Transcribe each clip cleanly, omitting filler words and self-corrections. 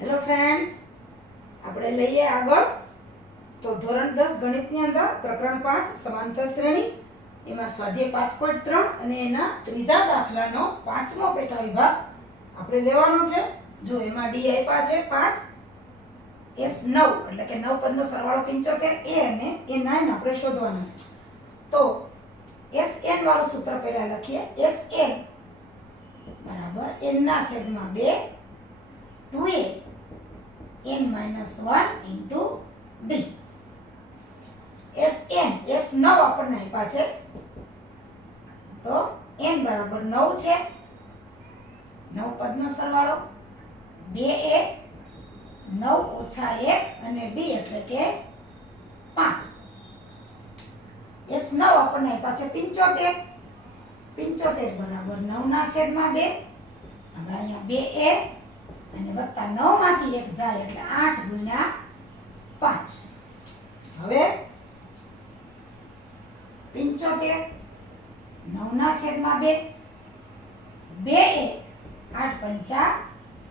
Hello friends, આપણે લઈએ આગળ તો ધોરણ 10 ગણિતની અંદર પ્રકરણ 5 સમાંતર શ્રેણી એમાં સ્વાધ્યાય 5.3 અને એના ત્રીજા દાખલાનો પાંચમો પેટા વિભાગ આપણે લેવાનો છે. જો એમાં ડી આપ્યા છે 5 s 9 એટલે કે 9 પદનો સરવાળો 75 a અને a 9 આપણે શોધવાના છે. તો sn વાળું સૂત્ર પહેલા લખીએ. sn બરાબર n ના છેદમાં 2 2a n - 1 into d. sn s 9 આપણને આપ્યા છે તો n બરાબર 9 છે, 9 પદનો સરવાળો 2a 9 ઓછા 1 અને d એટલે કે 5. s 9 આપણને આપ્યા છે 75, 75 બરાબર 9 ના છેદમાં 2. હવે અહીંયા 2a અને વત્તા 9 માંથી 1 જાય એટલે 8 ગુણ્યા 5. હવે 75 9 ના છેદમાં 2, 2a 8 પંચા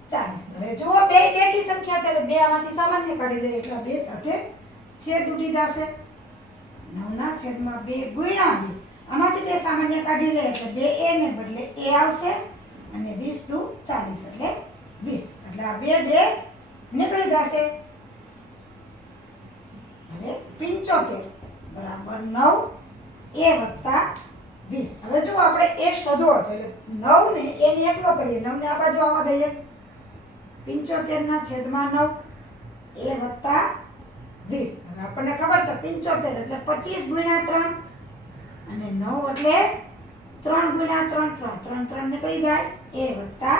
40. હવે જુઓ બે બેકી સંખ્યા છે એટલે બે આમાંથી સામાન્ય કાઢી દઈએ એટલે બે સાથે છેદ ઉડી જશે. 9 ના છેદમાં 2 ગુણ્યા 2 આમાંથી બે સામાન્ય કાઢી લે એટલે 2a ને બદલે a આવશે અને 20 દુ 40 એટલે 20 એટલે આ બે નીકળી જશે. હવે 75 બરાબર 9 a વત્તા 20. હવે જો આપણે a શોધવો છે એટલે 9 ને a ને એકલો કરીએ, 9 ને આ બાજુ આવવા દઈએ. 75 ના છેદમાં 9 a વત્તા 20. હવે આપણને ખબર છે 75 એટલે 25 ગુણ્યા 3 અને 9 એટલે 3 ગુણ્યા 3 3 નીકળી જાય. a વત્તા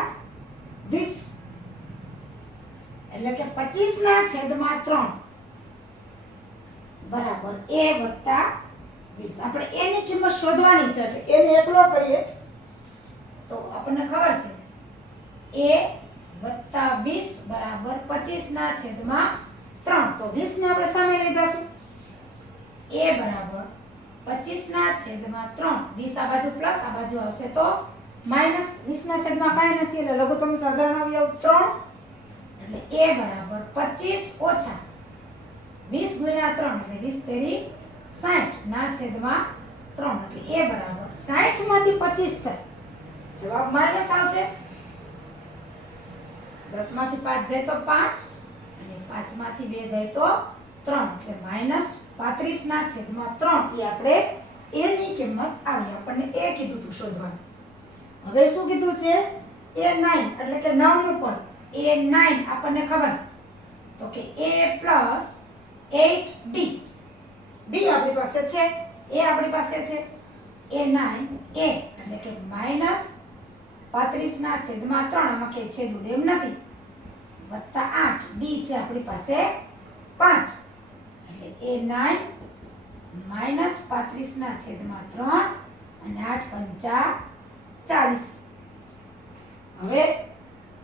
20 એટલે કે 25 ના છેદમાં 3 બરાબર a વત્તા 20. આપણે a ની કિંમત શોધવાની છે એટલે a ને એકલો કરીએ તો આપણને ખબર છે a વત્તા 20 બરાબર 25 ના છેદમાં 3. તો 20 ને આપણે સામે લઈ જશું. a બરાબર 25 ના છેદમાં 3, 20 આ બાજુ પ્લસ આ બાજુ આવશે તો માઈનસ. 20 ના છેદમાં કાંઈ નથી એટલે લઘુત્તમ સાધારણ અવયવ 3 એટલે a બરાબર 25 ઓછા 20 ગુણ્યા 3 એટલે 20 તેરી 60 ના છેદમાં 3 એટલે a બરાબર 60 માંથી 25 છે, જવાબ માઈનસ આવશે. 10 માંથી 5 જાય તો 5 અને 5 માંથી 2 જાય તો 3 એટલે માઈનસ 35 ના છેદમાં 3 એ આપણે a ની કિંમત આવી. આપણને a કીધું તું શોધવાનું. હવે શું કીધું છે a9 એટલે કે 9 નું પદ a9 આપણને ખબર છે તો કે a plus 8d. d આપણી પાસે છે, a આપણી પાસે છે. a9 a એટલે કે માઈનસ 35 ના છેદમાં 3 આમાં કે છેદ ઉડે એમ નથી વત્તા 8 d છે આપણી પાસે 5 એટલે a9 માઈનસ 35 ના છેદમાં 3 અને 8 પંચા 40. હવે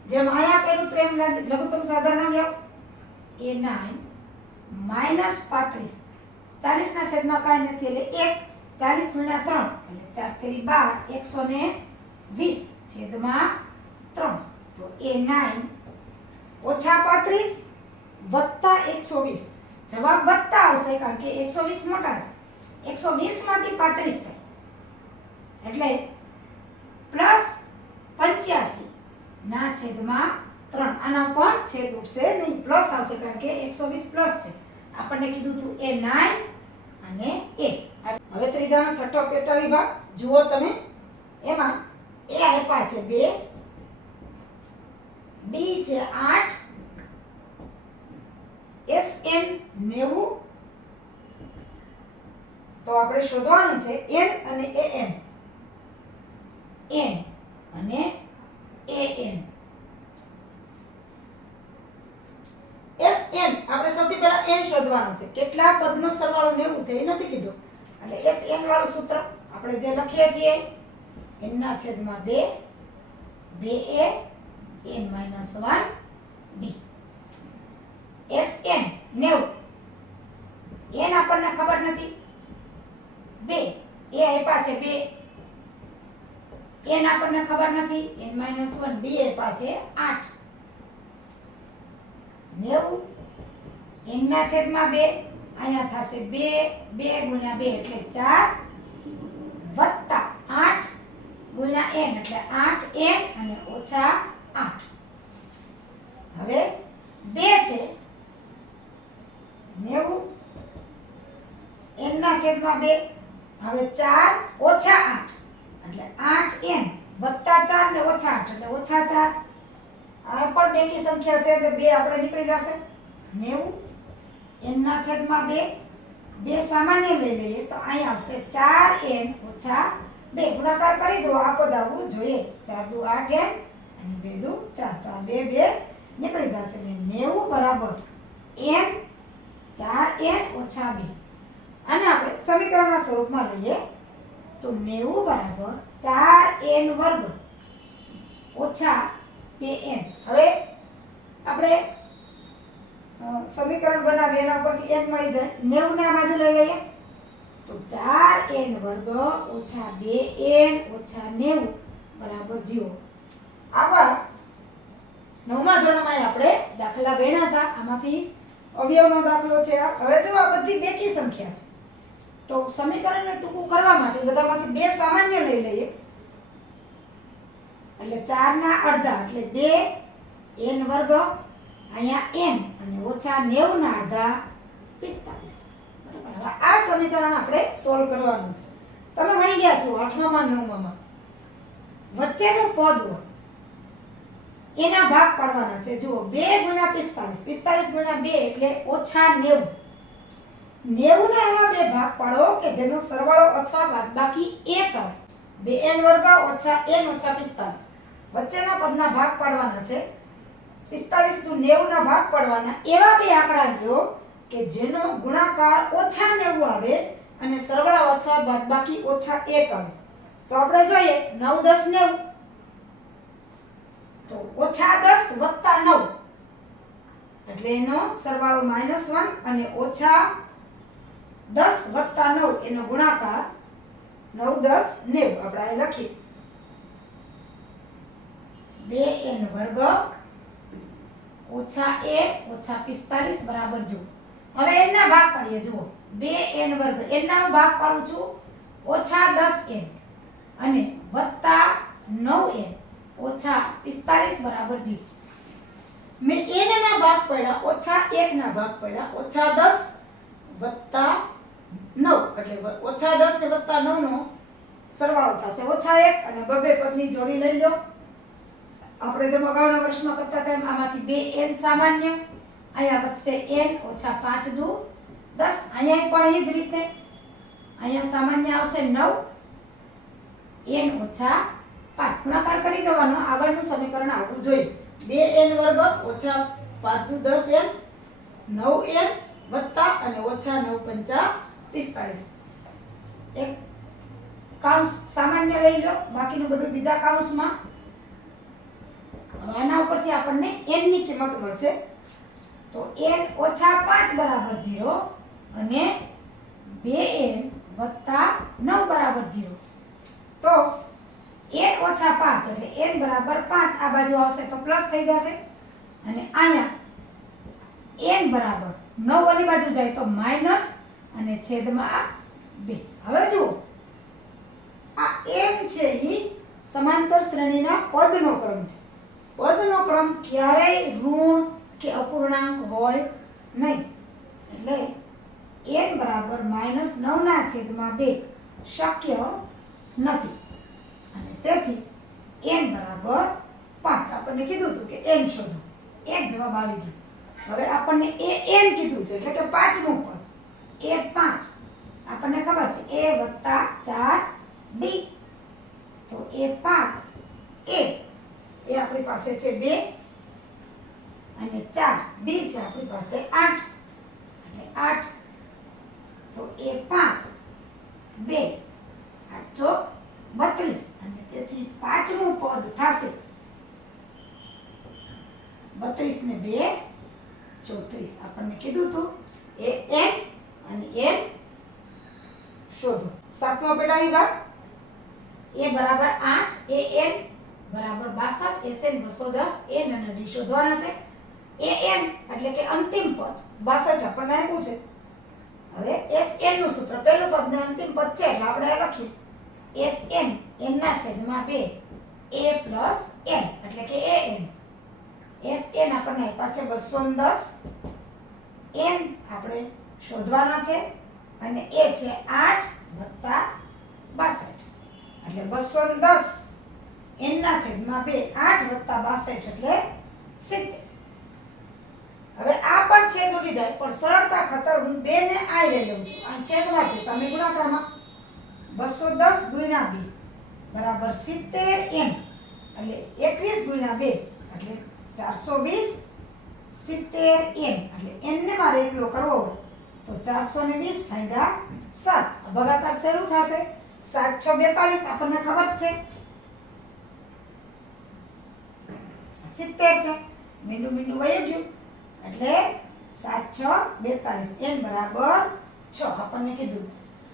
જેમ આયા કર્યું તો એમ લઘુત્તમ સાધારણ અવયવ a9 માઈનસ 35 40 ના છેદમાં કાંઈ નથી એટલે 1 40 ગુણ્યા 3 એટલે 4 તેરી 12 120 છેદમાં 3. તો a9 ઓછા 35 વત્તા 120. જવાબ વત્તા આવશે કારણ કે 120 મોટા છે. 120 માંથી 35 છે એટલે પ્લસ 85 ના છેદમાં 3. આના પણ છેદ ઉડશે નહીં, પ્લસ આવશે કારણ કે 120 પ્લસ છે. આપણને કીધું હતું a9 અને a. હવે ત્રીજાનો છઠ્ઠો પેટા વિભાગ જુઓ તમે. એમાં a આપ્યા છે 2, d છે 8, sn 90. તો આપણે શોધવાનું છે n અને an. n અને an. sn આપણે સૌથી પહેલા n શોધવાનું છે. કેટલા પદનો સરવાળો 90 છે એ નથી કીધું એટલે sn વાળું સૂત્ર આપણે જે લખીએ છીએ n ના છેદમાં 2 2a n - 1 d. sn 90 n આપણને ખબર નથી 2 a આપ્યા છે 2 n આપણને ખબર નથી n - 1 d આપ્યા છે 8 90 n ના છેદમાં 2 અહીંયા થશે 2 2 ગુણ્યા 2 એટલે 4 વત્તા 8 ગુણ્યા n એટલે 8n અને ઓછા 8. હવે 2 છે 90 n ના છેદમાં 2. હવે 4 ઓછા 8 એટલે 8n વત્તા 4 ને ઓછા 8 એટલે ઓછા 4. આ પણ બેકી સંખ્યા છે એટલે 2 આપણે નીકળી જશે. 90 n ના છેદમાં 2 2 સામાન્ય લઈ લઈએ તો અહીં આવશે 4n ઓછા 2. ગુણાકાર કરી જો આ પદ આવવું જોઈએ. 4 દુ 8n અને 2 દુ 4 તો આ 2 2 નીકળી જશે એટલે 90 બરાબર n 4n ઓછા 2. અને આપણે સમીકરણના સ્વરૂપમાં લઈએ તો 90 બરાબર 4n વર્ગ ઓછા 2n. હવે આપણે સમીકરણ બનાવીએ એના પરથી n મળી જાય. 90 ને આ બાજુ લઈ લઈએ તો 4n વર્ગ ઓછા 2n ઓછા 90 બરાબર 0. આવા 9મા ધોરણમાં આપણે દાખલા ગણ્યા હતા. આમાંથી અવયવનો દાખલો છે આ. હવે જો આ બધી બેકી સંખ્યા છે તો સમીકરણને ટૂંકું કરવા માટે બધામાંથી 2 સામાન્ય લઈ લઈએ એટલે 4 ના અડધા એટલે 2n વર્ગ અહીંયા n અને ઓછા 90 ના અડધા 45. બરાબર. હવે આ સમીકરણ આપણે સોલ્વ કરવાનું છે. તમે ભણી ગયા છો 8મા 9મા. વચ્ચેનું પદ હોય એના ભાગ પાડવાના છે. જુઓ 2 ગુણ્યા 45 45 ગુણ્યા 2 એટલે ઓછા 90. 90 ના એવા 2 ભાગ પાડો કે જેનો સરવાળો અથવા બાદબાકી 1 આવે. 2n વર્ગ ઓછા n ઓછા 45 વચ્ચેના પદના ભાગ પાડવાના છે. 45 દુ 90 ના ભાગ પાડવાના. એવા 2 આંકડા લ્યો કે જેનો ગુણાકાર ઓછા 90 આવે અને સરવાળો અથવા બાદબાકી ઓછા 1 આવે. તો આપણે જોઈએ 9 10 90 તો ઓછા 10 વત્તા 9 એટલે એનો સરવાળો -1 અને ઓછા 10 વત્તા 9 એનો ગુણાકાર 9 10 90. આપણે અહીં લખીએ 2n વર્ગ ઓછા 1 ઓછા 45 બરાબર જો. હવે n ના ભાગ પાડીએ. જુઓ 2n વર્ગ n ના ભાગ પાડું છું ઓછા 10n અને વત્તા 9n ઓછા 45 બરાબર 0. મેં n ના ભાગ પાડ્યા ઓછા 1 ના ભાગ પાડ્યા ઓછા 10 વત્તા 9 એટલે ઓછા 10 ને વત્તા 9 નો સરવાળો થશે ઓછા 1 અને બબે પદની જોડી લઈ લો. આપણે જેમ અગાઉના વર્ષમાં કરતા હતા આમાંથી 2n સામાન્ય. અહીંયા વધશે n ઓછા 5 દુ 10. અહીંયા પણ એ જ રીતે અહીંયા સામાન્ય આવશે 9 n ઓછા 5. ગુણાકાર કરી જવાનો. આગળનું સમીકરણ આવવું જોઈએ. 2n વર્ગ ઓછા 5 દુ 10n 9n વત્તા અને ઓછા 9 પંચા 45. એક કાઉન્સ સામાન્ય લઈ લો બાકીનું બધું બીજા કાઉન્સમાં. હવે આના ઉપરથી આપણને n ની કિંમત મળશે તો n ઓછા 5 બરાબર 0 અને 2n વત્તા 9 બરાબર 0. તો n ઓછા 5 એટલે n બરાબર 5 આ બાજુ આવશે તો પ્લસ થઈ જશે અને અહીંયા n બરાબર 9 ઓલી બાજુ જાય તો માઈનસ અને છેદમાં 2. હવે જુઓ આ n છે એ સમાંતર શ્રેણીના પદનો ક્રમ છે. પદનો ક્રમ ક્યારેય ઋણ કે અપૂર્ણાંક હોય નહીં. એટલે n બરાબર -9 ના છેદમાં 2 શક્ય નથી અને તેથી n બરાબર 5. આપણને કીધું હતું કે n શોધો. એક જવાબ આવી ગયો. હવે આપણને n કીધું છે એટલે કે 5મું પદ એ 5 આપણને ખબર છે a વત્તા 4d તો એ 5 એ આપણી પાસે છે 2 અને 4 b છે આપણી પાસે 8 એટલે 8 તો એ 5 2 8 ચોક 32 અને તેથી 5મું પદ થશે 32 ને 2 34. આપણને કીધું હતું એ n અને n શોધો. 7મો પેટા વિભાગ a બરાબર 8 a n બરાબર 62 sn 210 n અને d શોધવાના છે. an એટલે કે અંતિમ પદ 62 આપણને આપ્યું છે. હવે Sn નું સૂત્ર પહેલું પદ ને અંતિમ પદ છે એટલે આપણે લખીએ Sn n ના છેદમાં 2 a plus n એટલે કે an. Sn આપણને આપ્યા છે 210, n આપણે શોધવાના છે અને એ છે 8 વત્તા 62 એટલે 210 n ના છેદમાં 2 8 વત્તા 62 એટલે 70. હવે આ પણ છેદ ઉડી જાય પણ સરળતા ખાતર હું 2 ને આ લઈ લઉં છું. આ છેદમાં છે સામે ગુણાકારમાં 210 ગુણ્યા 2 બરાબર 70 n એટલે 21 ગુણ્યા 2 એટલે 420 70 n એટલે n ને મારે એકલો કરવો હોય તો 420 ભાગ્યા 7 ભાગાકાર શરૂ થશે 7 6 42 આપણને ખબર જ છે 70 છે મીંડું મીંડું વહી ગયું એટલે 7 6 42 n બરાબર 6 આપણને કીધું.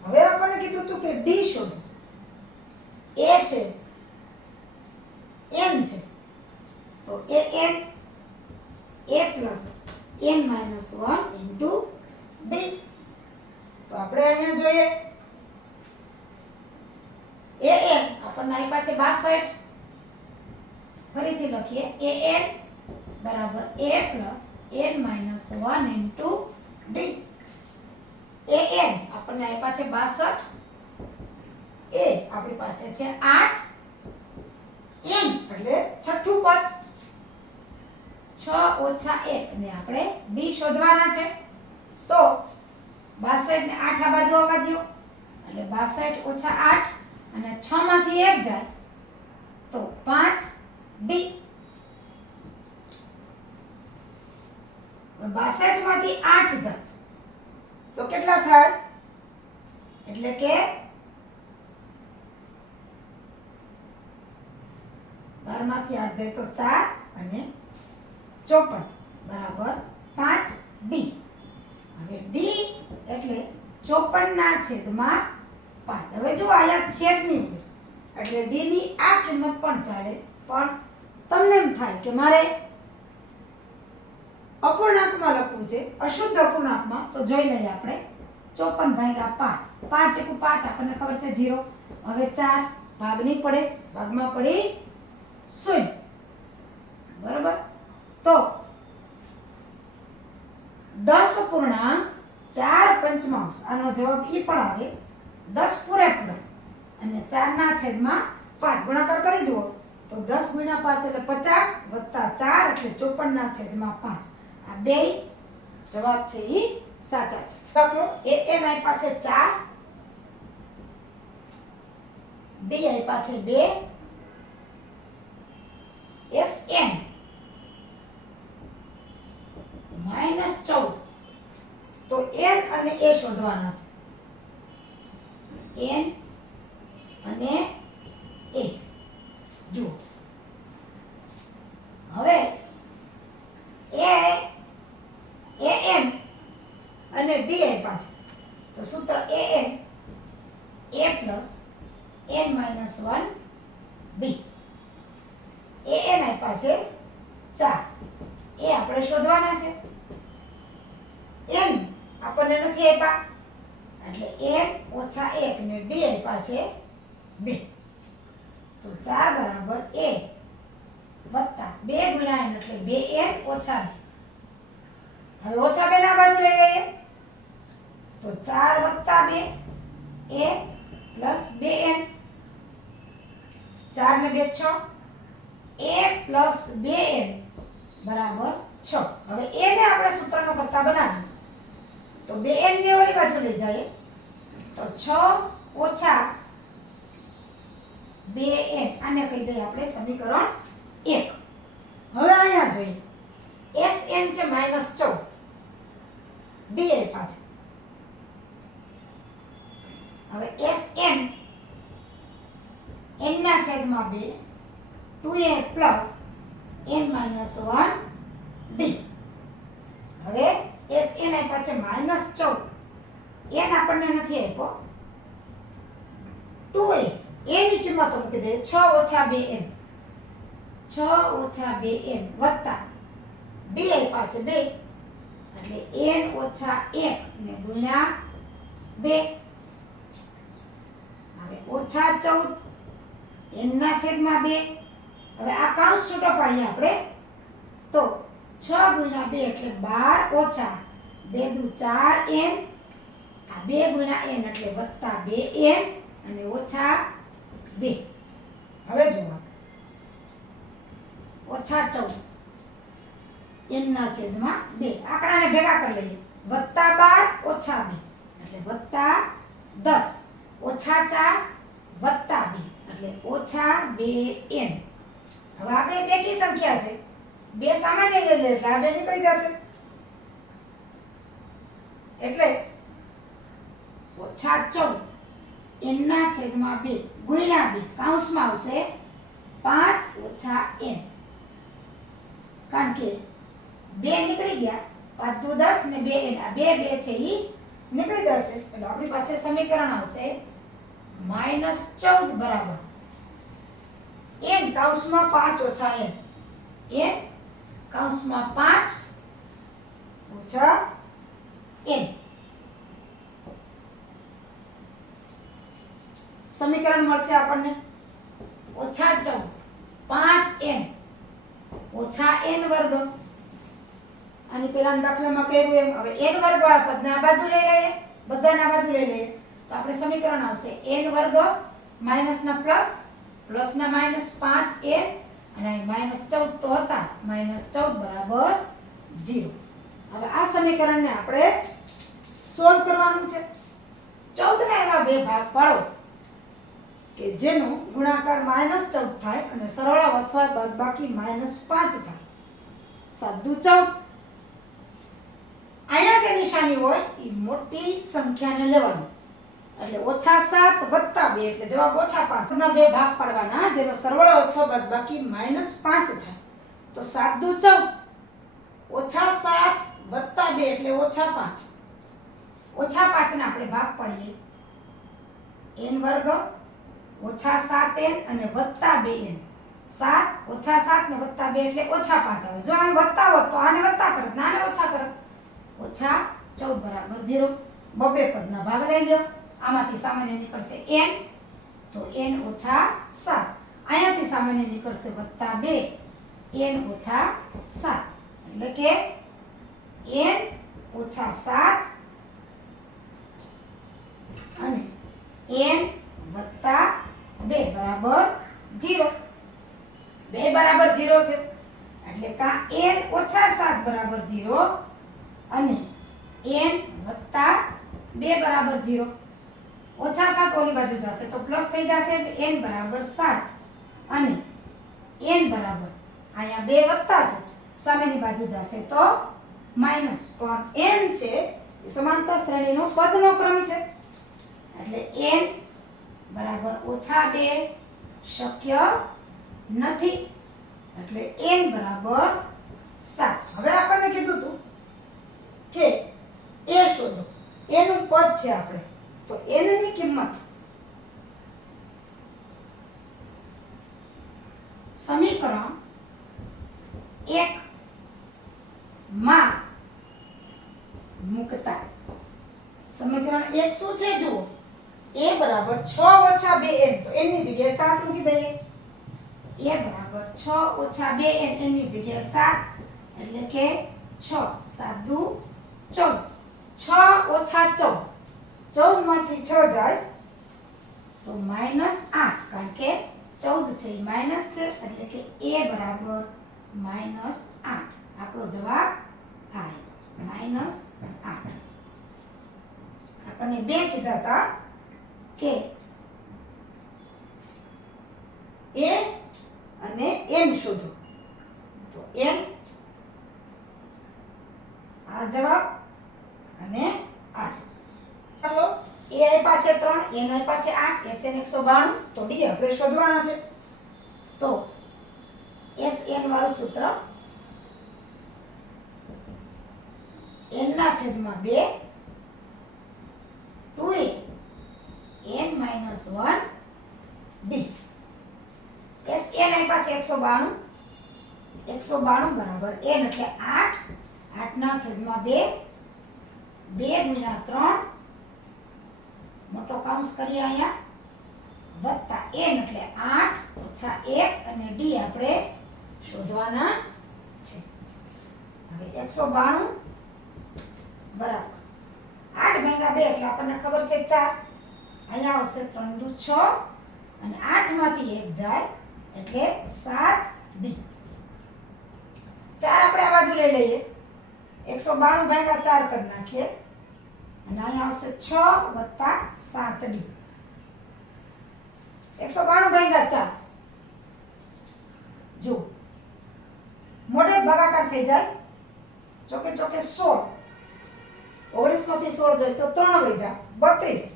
હવે આપણને કીધું હતું કે d શોધો. a છે n છે તો an a plus n minus 1 into d. તો આપણે અહીંયા જોઈએ an આપણને આપ્યા છે 62. ફરીથી લખીએ an બરાબર a plus n minus 1 into d. an આપણને આપ્યા છે 62, a આપણી પાસે છે 8, n એટલે છઠ્ઠું પદ 6 ઓછા 1 ને આપણે d શોધવાના છે. તો 62 ને 8 આ બાજુ આવવા દો એટલે 62 ઓછા 8 અને 6 માંથી 1 જાય તો 5d. 62 માંથી 8 જાય તો કેટલા થાય એટલે કે 12 માંથી 8 જાય તો 4 અને 54 બરાબર 5d. હવે d એટલે 54 ના છેદમાં 5. હવે જો આયા છેદ નહીં હોય એટલે d ની આ કિંમત પણ ચાલે પણ તમને એમ થાય કે મારે અપૂર્ણાંકમાં લખવું છે અશુદ્ધ અપૂર્ણાંકમાં તો જોઈ લઈએ આપણે 54 ભાગ્યા 5 5 એકુ 5 આપણને ખબર છે 0. હવે 4 ભાગ નહીં પડે ભાગમાં પડી 0 બરાબર. તો 10.4 આનો જવાબ ઈ પણ આવે 10 પૂરેપૂરો અને 4 ના છેદમાં 5 ગુણાકાર કરી જુઓ તો 10 ગુણ્યા 5 એટલે 50 વત્તા 4 એટલે 54 ના છેદમાં 5. આ બે જવાબ છે ઈ સાચા છે. લખો an આપ્યા છે 4, d આપ્યા છે 2, sn -14 તો n અને a શોધવાના છે. n અને a જુઓ હવે an અને d આપ્યા છે તો સૂત્ર an a plus n minus 1 d. an આપ્યા છે 4 એ આપણે શોધવાના છે. n આપણને નથી આપ્યા એટલે n ઓછા 1 ને d આપ્યા છે 2 તો 4 બરાબર a વત્તા 2 ગુણ્યા n એટલે 2n ઓછા 2. હવે ઓછા 2 ના બાજુ લઈ લઈએ તો 4 વત્તા 2 a પ્લસ 2n 4 ને 2 6 a પ્લસ 2n બરાબર 6. હવે a ને આપણે સૂત્રનો કરતા બનાવીએ તો 2n ને ઓલી બાજુ લઈ જઈએ તો 6 ઓછા 2n આને કહી દઈએ આપણે સમીકરણ 1. હવે અહીંયા જોઈએ sn છે -14 d આપ્યા છે. હવે sn n ના છેદમાં 2 2a plus n minus 1 d. હવે sn આપ્યા છે -14 n આપણને નથી આપ્યો 2a ની કિંમત મૂકી દઈએ 6 ઓછા 2n 6 ઓછા 2n વત્તા ડી આપ્યા છે 2 એટલે n ઓછા 1 ને ગુણ્યા 2 હવે ઓછા 14 n ના છેદમાં 2 હવે આ કૌંસ છૂટો પાડીએ આપણે તો 6 ગુણ્યા 2 એટલે 12 ઓછા 2 દુ 4n આ 2 ગુણ્યા n એટલે વત્તા 2n અને ઓછા 2 હવે જુઓ ઓછા 14 n ના છેદમાં 2 આંકડાને ભેગા કરી લઈએ વત્તા 12 ઓછા 2 એટલે વત્તા 10 ઓછા 4 વત્તા 2 એટલે ઓછા 2n હવે આ બે બેકી સંખ્યા છે બે સામાન્ય લઈ લે એટલે આ બે નીકળી જશે એટલે ઓછા 14 n ના છેદમાં 2 ગુણ્યા 2 કૌંસમાં આવશે 5 ઓછા n કારણ કે 2 નીકળી ગયા 5 દુ 10 ને 2 n આ 2 છે ઈ નીકળી જશે એટલે આપણી પાસે સમીકરણ આવશે -14 બરાબર n કૌંસમાં 5 ઓછા n n કૌંસમાં 5 ઓછા n સમીકરણ મળશે આપણને ઓછા 14 5n ઓછા n વર્ગ આની પહેલાના દાખલામાં કર્યું એમ હવે n વર્ગ વાળા પદને આ બાજુ લઈ લઈએ બધાને આ બાજુ લઈ લઈએ તો આપણે સમીકરણ આવશે n વર્ગ માઈનસ ના પ્લસ પ્લસ ના માઈનસ 5n અને -14 તો હતા -14 બરાબર 0 હવે આ સમીકરણને આપણે સોલ્વ કરવાનું છે 14 ના એવા બે ભાગ પાડો કે જેનો ગુણાકાર -14 થાય અને સરવાળો અથવા બાદબાકી -5 થાય 7 દુ 14 અહીંયા જે નિશાની હોય એ મોટી સંખ્યાને લેવાની એટલે ઓછા 7 વત્તા 2 એટલે જવાબ ઓછા 5 ના બે ભાગ પાડવાના જેનો સરવાળો અથવા બાદબાકી -5 થાય તો 7 દુ 14 ઓછા 7 વત્તા 2 એટલે ઓછા 5 ઓછા 5 ને આપણે ભાગ પાડીએ n વર્ગ ઓછા 7n અને વત્તા 2n 7 ઓછા 7 ને વત્તા 2 એટલે ઓછા 5 આવે જો આ વત્તા હોત તો આને વત્તા કરત ને આને ઓછા કરત ઓછા 14 બરાબર 0 બબે પદના ભાગ લઈ લો આમાંથી સામાન્ય નીકળશે n તો n ઓછા 7 અહીંયાથી સામાન્ય નીકળશે વત્તા 2 n ઓછા 7 એટલે કે n ઓછા 7 અને n વત્તા 2 બરાબર 0 2 બરાબર 0 છે એટલે કા n ઓછા 7 બરાબર 0 અને n વત્તા 2 બરાબર 0 ઓછા 7 ઓલી બાજુ જશે તો પ્લસ થઈ જશે એટલે n બરાબર 7 અને n બરાબર અહીંયા 2 વત્તા છે સામેની બાજુ જશે તો માઈનસ પણ n છે એ સમાંતર શ્રેણીનો પદનો ક્રમ છે એટલે n બરાબર ઓછા 2 શક્ય નથી એટલે n બરાબર 7 હવે આપણને કીધું હતું કે a શોધો a નું પદ છે આપણે તો n ની કિંમત સમીકરણ 1 માં મૂકતા સમીકરણ 1 શું છે જુઓ a બરાબર 6 ઓછા 2n તો n ની જગ્યાએ 7 મૂકી દઈએ a બરાબર 6 ઓછા 2n n ની જગ્યાએ 7 એટલે કે 6 7 દુ 14 6 ઓછા 14 14 માંથી 6 જાય તો -8 કારણ કે 14 છે એ માઈનસ છે એટલે કે a બરાબર -8 આપણો જવાબ આ -8 આપણને બે કીધા હતા કે a અને n શોધો તો n આ જવાબ અને આ ચાલો a આપ્યા છે 3 n આપ્યા છે 8 sn 192 તો d આપણે શોધવાના છે તો sn વાળું સૂત્ર n ના છેદમાં 2 2a n - 1 d sn આપ્યા છે 192 192 બરાબર n એટલે 8, 8 ના છેદમાં 2, 2 ગુણ્યા 3 મોટો કૌંસ કરીએ અહીંયા વત્તા n એટલે 8 ઓછા 1 અને d આપણે શોધવાના છે. હવે 192 બરાબર 8 ભાગ્યા 2 એટલે આપણને ખબર છે 4. અહીંયા આવશે 3 દુ 6 અને 8 માંથી 1 જાય એટલે 7d. 4 આપણે આ બાજુ લઈ લઈએ. 192 ભાગ્યા 4 કરી નાખીએ અને અહીંયા આવશે 6 વત્તા 7d. 192 ભાગ્યા 4 જો મોઢે ભાગાકાર થઈ જાય. ચોકે ચોકે 16. 19 માંથી 16 જાય તો 3 વધ્યા 32.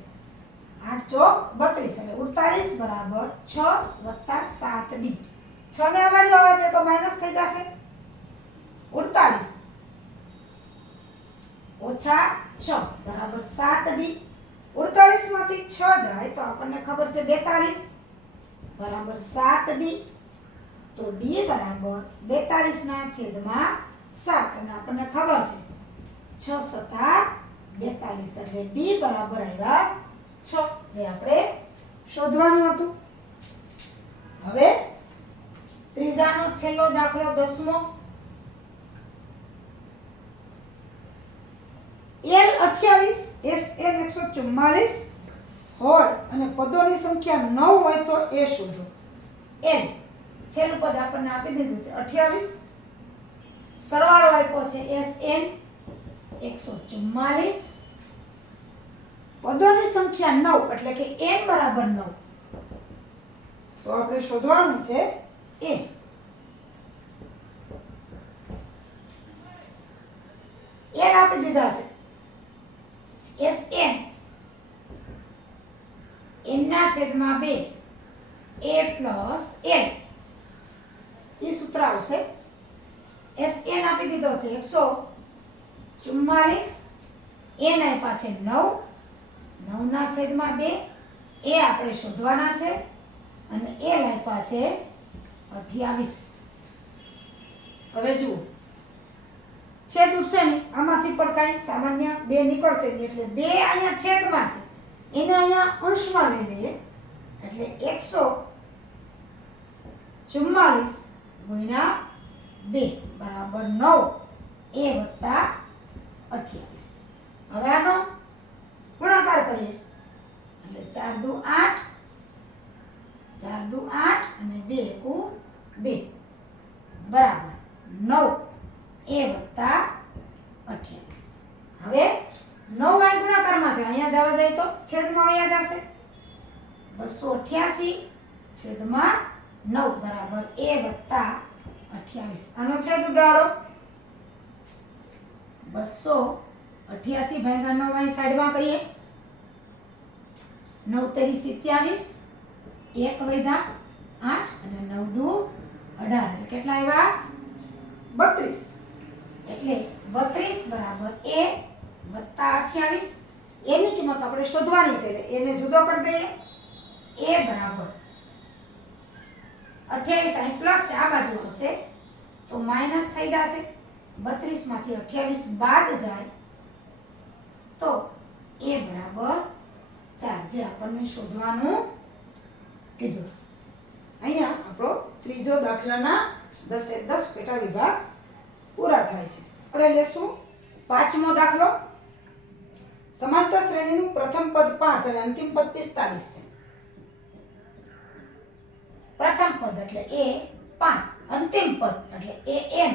8 ચોક 32 એટલે 48 બરાબર 6 વત્તા 7d. 6 ને આ બાજુ આવવા દે તો માઈનસ થઈ જશે. 48 ઓછા 6 બરાબર 7d. 48 માંથી 6 જાય તો આપણને ખબર છે 42 બરાબર 7d. તો d બરાબર 42 ના છેદમાં 7 અને આપણને ખબર છે 6 સતા 42 એટલે d બરાબર આવ્યા 6 જે આપણે શોધવાનું હતું. હવે ત્રીજાનો છેલ્લો દાખલો 10મો. L 28 SN 144 હોય અને પદોની સંખ્યા 9 હોય તો એ શોધો. L છેલ્લું પદ આપણને આપી દીધું છે 28, સરવાળો આપ્યો છે SN 144, પદોની સંખ્યા 9 એટલે કે n બરાબર 9. તો આપણે શોધવાનું છે a. n આપી દીધા છે. SN n ના છેદમાં 2 a plus l એ સૂત્ર આવશે. SN આપી દીધો છે 144, n આપ્યા છે 9, 9 ના છેદમાં 2 એ આપણે શોધવાના છે અને l આપ્યા છે 28. હવે જુઓ છેદ ઉઠશે ને આમાંથી પણ કાંઈ સામાન્ય 2 નીકળશે નહીં એટલે 2 અહીંયા છેદમાં છે એને અહીંયા અંશમાં લઈ લઈએ એટલે 144 ગુણ્યા 2 બરાબર 9 એ વત્તા 28. હવે આનો ગુણાકાર કરીએ એટલે 4 દુ 8, 4 દુ 8 અને 2 એકુ 2 બરાબર 9 એ વત્તા 28. હવે 9 વાય ગુણાકારમાં છે અહીંયા જવા દઈએ તો છેદમાં વયા જશે 288 છેદમાં 9 બરાબર a વત્તા 28. આનો છેદ ઉડાડો 288 ભાગ્યા 9 અહીં સાઈડમાં કરીએ 9 તેરી 27, 1 વધ્યા 8 અને 9 દુ 18 એટલે કેટલા આવ્યા 32. એટલે 32 બરાબર a વત્તા 28. એની કિંમત આપણે શોધવાની છે એટલે એને જુદો કરી દઈએ. a બરાબર 28 અહીં પ્લસ છે આ બાજુ આવશે તો માઈનસ થઈ જશે. 32 માંથી 28 બાદ જાય તો a બરાબર 4 જે આપણને શોધવાનું કીધું. અહીંયા આપણો ત્રીજો દાખલાના 10 એ 10 પેટા વિભાગ પૂરા થાય છે. આપણે લેશું પાંચમો દાખલો. સમાંતર શ્રેણીનું પ્રથમ પદ 5 અને અંતિમ પદ 45 છે. પ્રથમ પદ એટલે a 5, અંતિમ પદ એટલે a n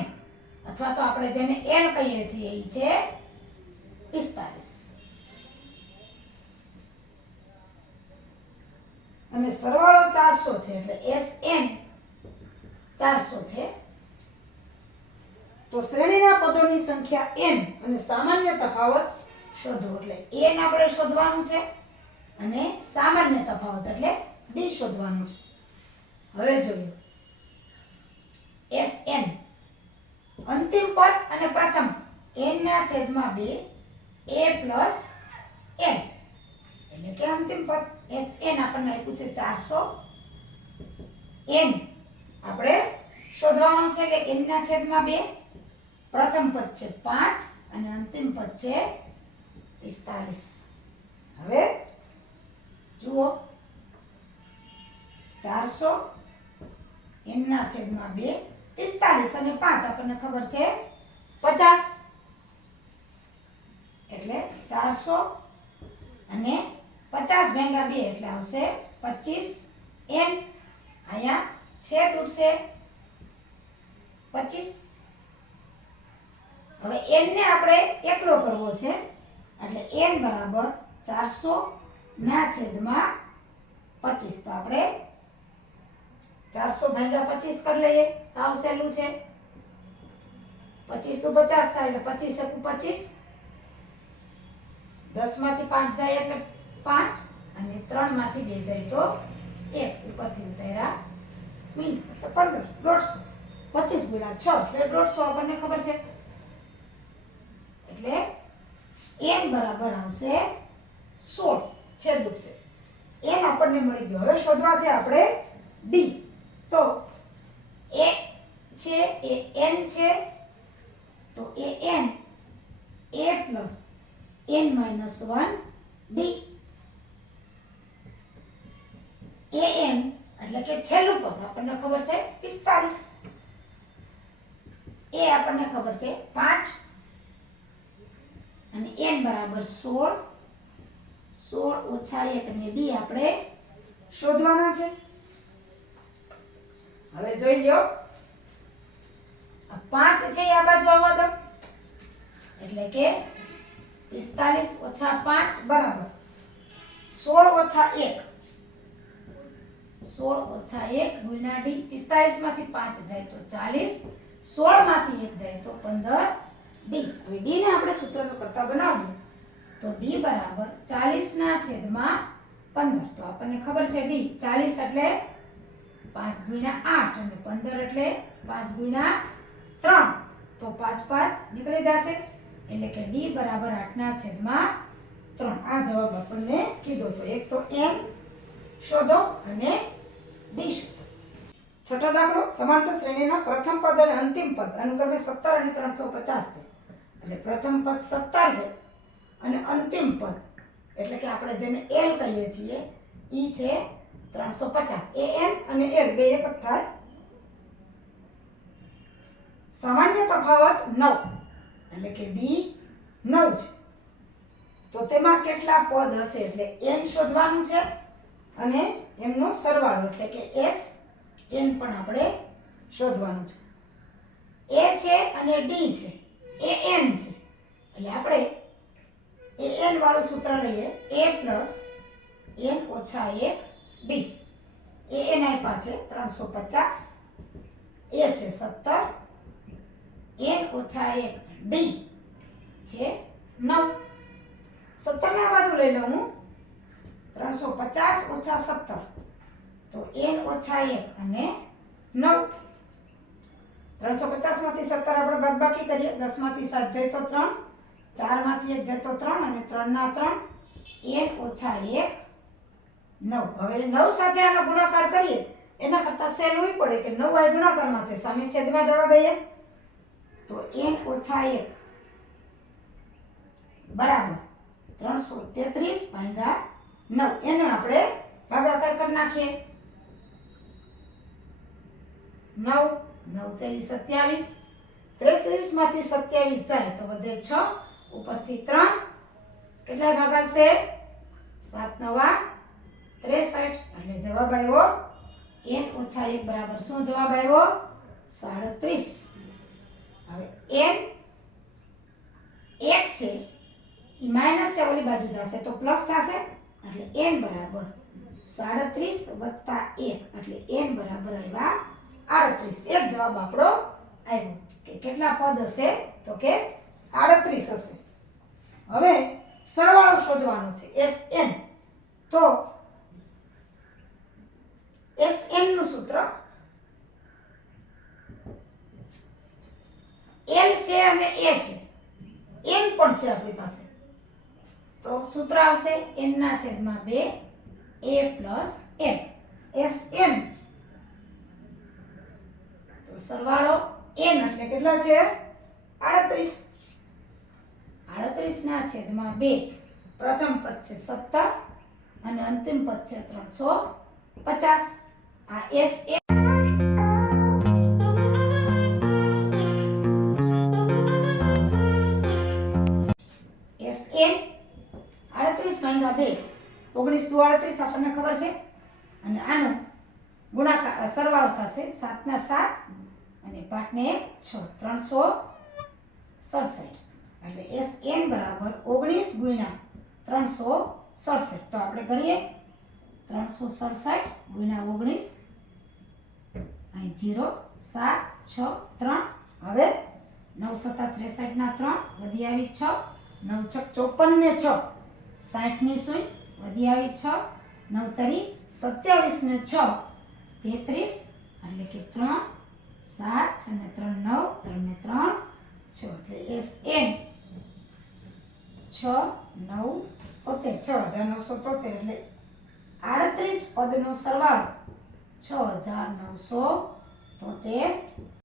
અથવા તો આપણે જેને n કહીએ છીએ એ છે 45. અને સરવાળો 400 છે એટલે SN 400 છે. તો શ્રેણીના પદોની સંખ્યા n અને સામાન્ય તફાવત શોધો એટલે n આપણે શોધવાનું છે અને સામાન્ય તફાવત એટલે d શોધવાનું છે. હવે જોઈએ SN અંતિમ પદ અને પ્રથમ n ના છેદમાં 2 a plus n એટલે કે અંતિમ પદ SN આપણને આપ્યું છે 400, n આપણે શોધવાનું છે એટલે n ના છેદમાં 2. પ્રથમ પદ છે 5 અને અંતિમ પદ છે 45. હવે જુઓ 400 n ના છેદમાં 2, 45 અને 5 આપણને ખબર છે 50. એટલે 400 અને 50 ભાગ્યા 2 એટલે આવશે 25 n. અહીંયા છેદ ઉડશે 25. હવે n ને આપણે એકલો કરવો છે એટલે n બરાબર 400 ના છેદમાં 25. તો આપણે 400 ભાગ્યા 25 કરી લઈએ. સાવ સહેલું છે. 25 તો 50 થાય એટલે 25 એકુ 25. 10 માંથી 5 જાય એટલે 5 અને 3 માંથી 2 જાય તો 1. ઉપરથી ઉતાર્યા મિનિટ એટલે 15. 150. 25 ગુણ્યા 6 એટલે 150 આપણને ખબર છે. એટલે n બરાબર આવશે 16. છેદ ઉડશે. n આપણને મળી ગયો. હવે શોધવા છે આપણે d. તો a છે એ n છે તો એ n a plus n minus 1 d. an એટલે કે છેલ્લું પદ આપણને ખબર છે 45. a આપણને ખબર છે 5 અને n બરાબર 16. 16 ઓછા 1 અને d આપણે શોધવાના છે. હવે જોઈ લ્યો આ 5 છે આ બાજુ આવવા દો એટલે કે 45 ઓછા 5 બરાબર 16 ઓછા 1. 16 ઓછા 1 ગુણ્યા d. 45 માંથી 5 જાય તો 40. 16 માંથી 1 જાય તો 15 d. હવે d ને આપણે સૂત્રનો કરતા બનાવવું તો d બરાબર 40 ના છેદમાં 15. તો આપણને ખબર છે d 40 એટલે 5 ગુણ્યા 8 અને 15 એટલે 5 ગુણ્યા 3. તો 5 5 નીકળી જશે એટલે કે d બરાબર 8 ના છેદમાં 3. આ જવાબ આપણને કીધો. તો એક તો n શોધો અને d શોધો. છઠ્ઠો દાખલો સમાંતર શ્રેણીના પ્રથમ પદ અને અંતિમ પદ અનુક્રમે 17 અને 350 છે. એટલે પ્રથમ પદ 17 છે અને અંતિમ પદ એટલે કે આપણે જેને l કહીએ છીએ ઈ છે 350. an અને l બે એક જ થાય. સામાન્ય તફાવત 9 એટલે કે d 9 છે. તો તેમાં કેટલા પદ હશે એટલે n શોધવાનું છે અને એમનો સરવાળો એટલે કે s n પણ આપણે શોધવાનું છે. a છે અને d છે એ n છે એટલે આપણે an વાળું સૂત્ર લઈએ a plus n ઓછા 1 d. an આપ્યા છે 350. a છે 17. n ઓછા 1 d છે 9. 17 ને આ બાજુ લઈ લઉં હું. 350 ઓછા 17 તો n ઓછા 1 અને 9. 350 માંથી 17 આપણે બાદબાકી કરીએ. 10 માંથી 7 જાય તો 3. 4 માંથી 1 જાય તો 3 અને 3 ના 3 n ઓછા 1 9. હવે 9 સાથે આનો ગુણાકાર કરીએ એના કરતાં સહેલું પડે કે 9 આ ગુણાકારમાં છે સામે છેદમાં જવા દઈએ તો n ઓછા 1 બરાબર 333 ભાગ્યા 9. એને આપણે ભાગાકાર કરી નાખીએ. 9 9 તેરી 27. 33 માંથી 27 જાય તો વધે 6. ઉપરથી 3 કેટલા ભાગાશે 7 9 63. એટલે જવાબ આવ્યો n ઓછા 1 બરાબર શું જવાબ આવ્યો 37. હવે n 1 છે એ માઈનસ છે ઓલી બાજુ જશે તો પ્લસ થશે એટલે n બરાબર 37 વત્તા 1 એટલે n બરાબર આવ્યા 38. એક જવાબ આપણો આવ્યો કે કેટલા પદ હશે તો કે 38 હશે. હવે સરવાળો શોધવાનો છે Sn. તો Sn નું સૂત્ર l છે અને a છે. n પણ છે આપણી પાસે તો સૂત્ર આવશે n ના છેદમાં 2 a plus n. Sn તો સરવાળો n એટલે કેટલા છે 38 38 ના છેદમાં 2 પ્રથમ પદ છે 17 અને અંતિમ પદ છે 350 આ SN SN 38 ભાગ્યા 2 19 દુ 38 આપણને ખબર છે અને આનો ગુણાકાર સરવાળો થશે 7 ના 7 અને 5 ને 6 367 એટલે SN બરાબર 19 ગુણ્યા 367 તો આપણે કરીએ 367 ગુણ્યા 19 અહીં 0 7 6 3 હવે 9 7 63 ના 3 વધી આવી 6 9 6 54 ને 6 60 ની શૂન્ય વધી આવી 6 9 તરી 27 ને 6 33 એટલે કે 3 7 અને 3 9 3 ને 3 6 એટલે SN 6 9 6973 એટલે 38 પદનો સરવાળો 6973